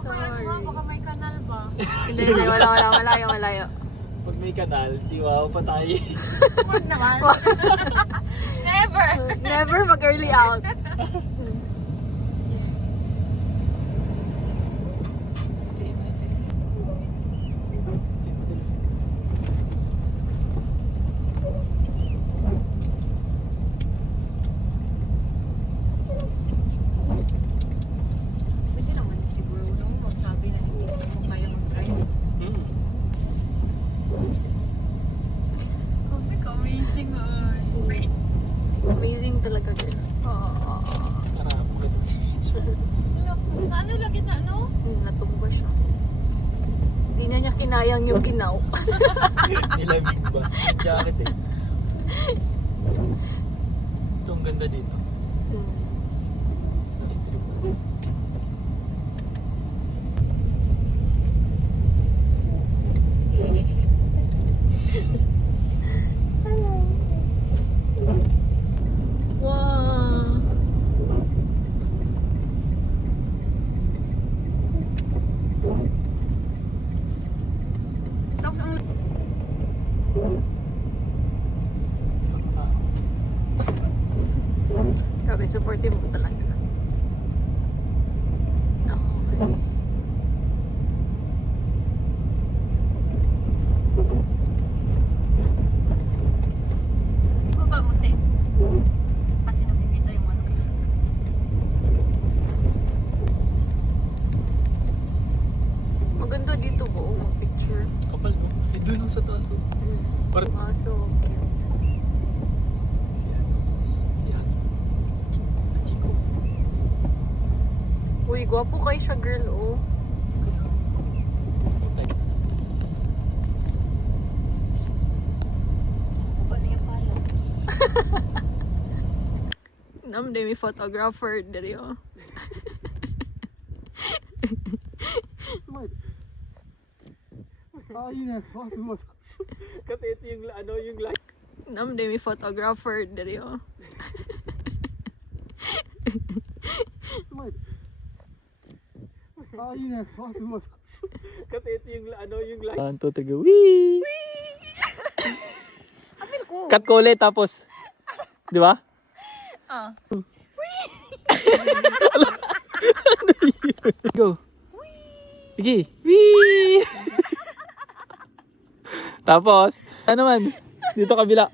Sorry. Baka may kanal ba? Hindi, malayo. Pag may kanal, di wow, patay. Huwag naman. Never. Never mag-early out. Pwede naman siguro nung magsabi na hindi mo kaya mag-drive. Amazing Amazing talaga din. Tara, bukit mo sa video. Ano lagi na ano? Natumba siya. Hindi niya kinayang yung ginaw. Nilamig ba? Jacket eh. Ito ang ganda dito. Last trip ko. Wow. Tapos ang Grabe, supportive mo talaga. Okay. baba mo te. Kasi nakikita yung ano. Maganda dito mo, picture. Kapal no? Eh, doon lang sa taas oh. Parang So cute. si ano? Si Asa. Chico. Uy, gwapo kayo siya, girl, oh. Baba na yung palo. Namde may photographer diri, oh. Kasi ito yung ano yung light. Namde may photographer diri, oh. Kasi ito yung ano yung light. 1, 2, 3, go. Wee! Apil ko. Cut ko ulit tapos. Di ba? Ah. Go. Sige. Wee! Tapos, ano man? Dito kabila.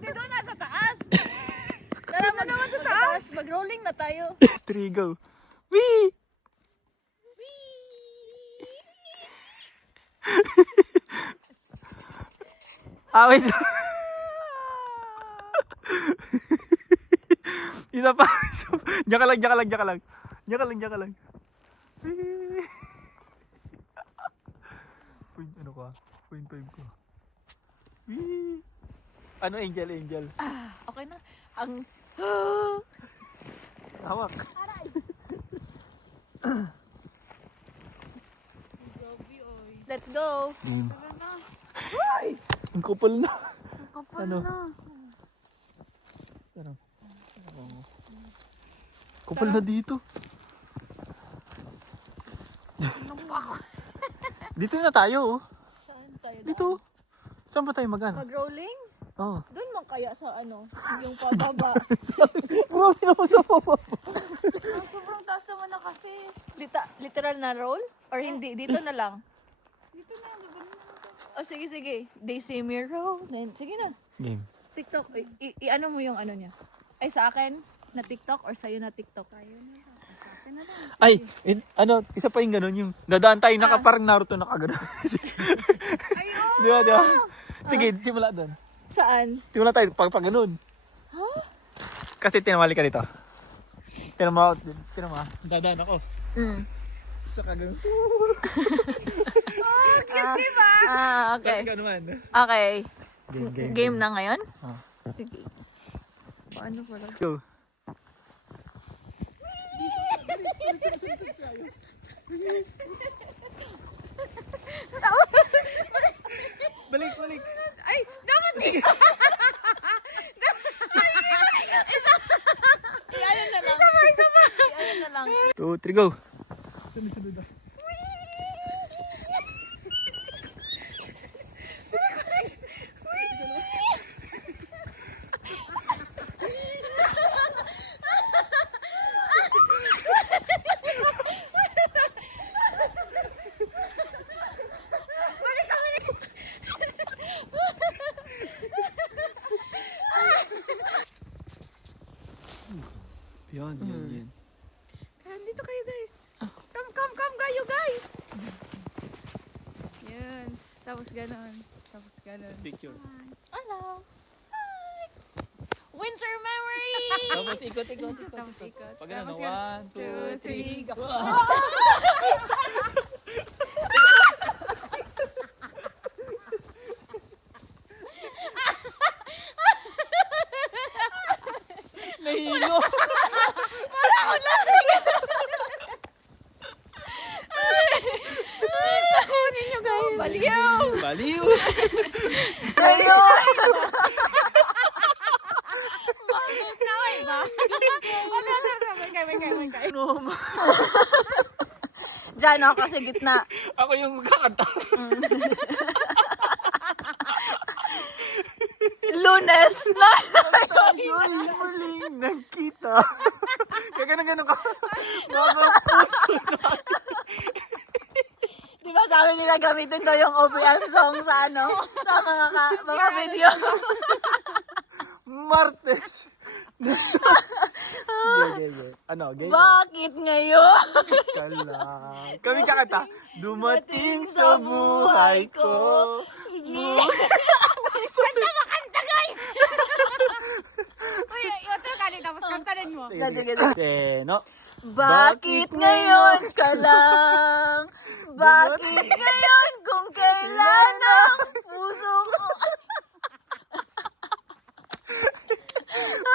Dito na sa taas. Tara mo naman sa taas. Mag-rolling na tayo. 3, go. Wee! Wait. Isa pa. Diyan ka lang. Point ano ka? Point 5 ko. Wee! Ano angel? Okay na. Ang Hawak. let's go. Ang kupal na. Kapal Ano? na. Tara. Kupal na dito. Dito na tayo oh. Saan tayo? Dito. Saan ba tayo mag-ano? Mag-rolling? Oo. Doon man kaya sa ano, yung pababa. Grabe naman sa baba. Sobrang taas naman na kasi. Literal na roll? Or hindi? Dito na lang? Dito na, O sige. They see me roll. Then, sige na. Game. TikTok. I-ano mo yung ano niya. Ay, sa akin na TikTok or sa'yo na TikTok? Sa'yo na. Sa akin na lang. Ay, ano, isa pa yung ganun yung dadaan tayo naka parang Naruto nakagano. Ayun! Di ba? Sige, simula doon. Saan? Simula tayo pag ganun. Huh? Kasi tinamali ka dito. Tinama, dadaan ako. Sa kagano. Cute, di ba? Okay. Parang ganuman. Okay. Game. Game na ngayon? Ah. Sige. Paano pala? Go. Balik. Ay, dapat di. Ano na lang? Sabay. lang. 2, 3, go! Yan. Dito kayo guys. Come kayo guys. Yun. Tapos ganon. Picture. Hello. Winter memory! Tapos ikot. Tapos ikot. Pag ano, Tapos 1, 2, 3, go. Nahilo! Kunin nyo guys. Baliw! Baliw! Naway ba? May Diyan ako sa gitna. Ako yung kakanta. Lunes na. Tayo'y muling nagkita. Kaya ganun ka. Mga puso natin. Di ba sabi nila gamitin daw yung OPM song sa ano? Sa mga video. Martes. Gay. Ano, gay? Bakit ngayon? Kala. Kami kakanta. Dumating sa buhay ko. Makanta guys! Uy, otro kali tapos kantarin mo. Seno. Bakit ngayon ka lang? Bakit ngayon kung kailan ang puso ko?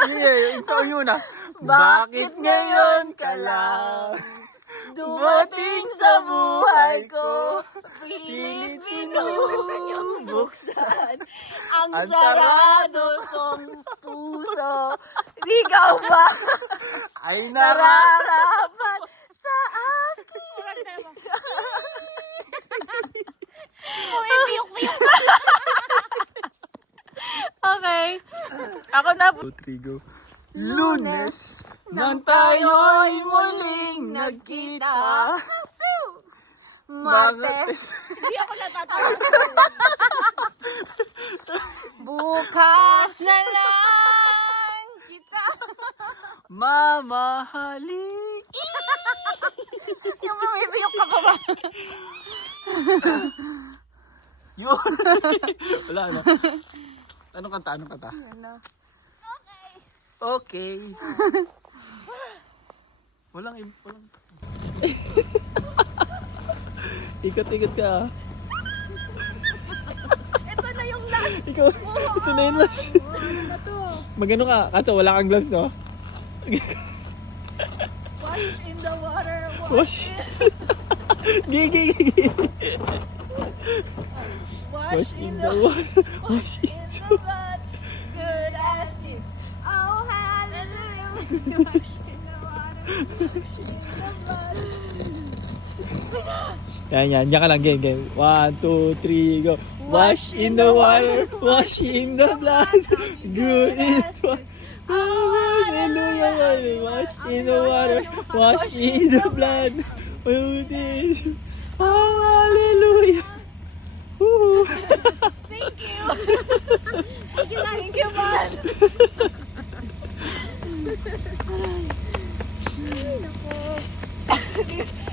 Isa yun na. Bakit ngayon ka lang? Dumating sa buhay ko, pilit binubuksan ang sarado kong puso. Ikaw ba Ay nararapat sa akin? Piyok-piyok. Okay. Ako na. 2, 3, go. Lunes nang tayo'y muling nagkita. Martes. Hindi ako natatawa. Bukas na lang kita. Mamahalik. Yung bumibiyok ka pa ba? Yun. Wala na. Anong kanta? Okay. Walang. Ikot ka. Ito na yung last. Ikaw, ito na yung last. Ano na to? Magano ka? Kato, wala kang gloves, no? Wash in the water. Wash. Gigi. Wash in the water. Wash in in the blood. Good as new. Oh, hallelujah. Wash in the water. Wash in the blood. Yan. Diyan ka lang, game. 1, 2, 3, go. Wash in the water. Wash in the blood. Good is what. Hallelujah. Wash in the water. Wash in the blood. Good is. Oh, hallelujah. Woo. Thank you. Thank you, man.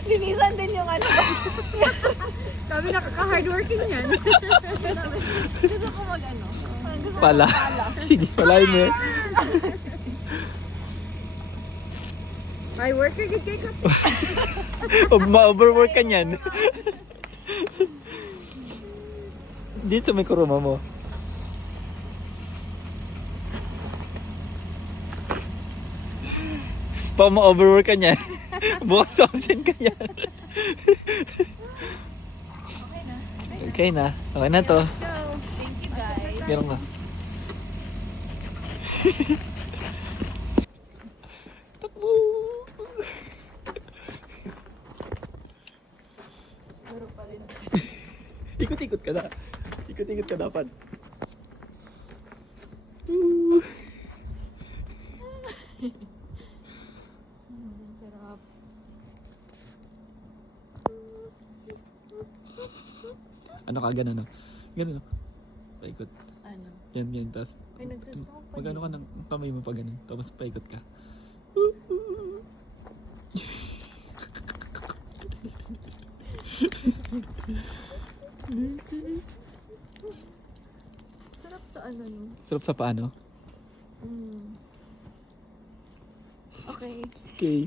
Linisan din yung ano. Kami nakaka-hardworking yan. Gusto ko mag-ano. Pala. Sige, palain mo yan. May worker gid kay ka. Ma-overwork ka niyan. Dito sa may kuruma mo. Pa ma-overwork ka niyan. Bukas option ka niyan. Okay na. Okay na to. So, thank you guys. Meron ka. Takbo! Ikot-ikot ka na. Ikot-ikot ka dapat. Sarap. Ano ka, ganun, no? Ganun, no? Paikot. Ano? Yan, tapos Ay, nagsustok pa magano ka ng kamay mo pa ganun. Tapos paikot ka. Sarap sa ano, no? Sarap sa paano? Mm. Okay. Okay.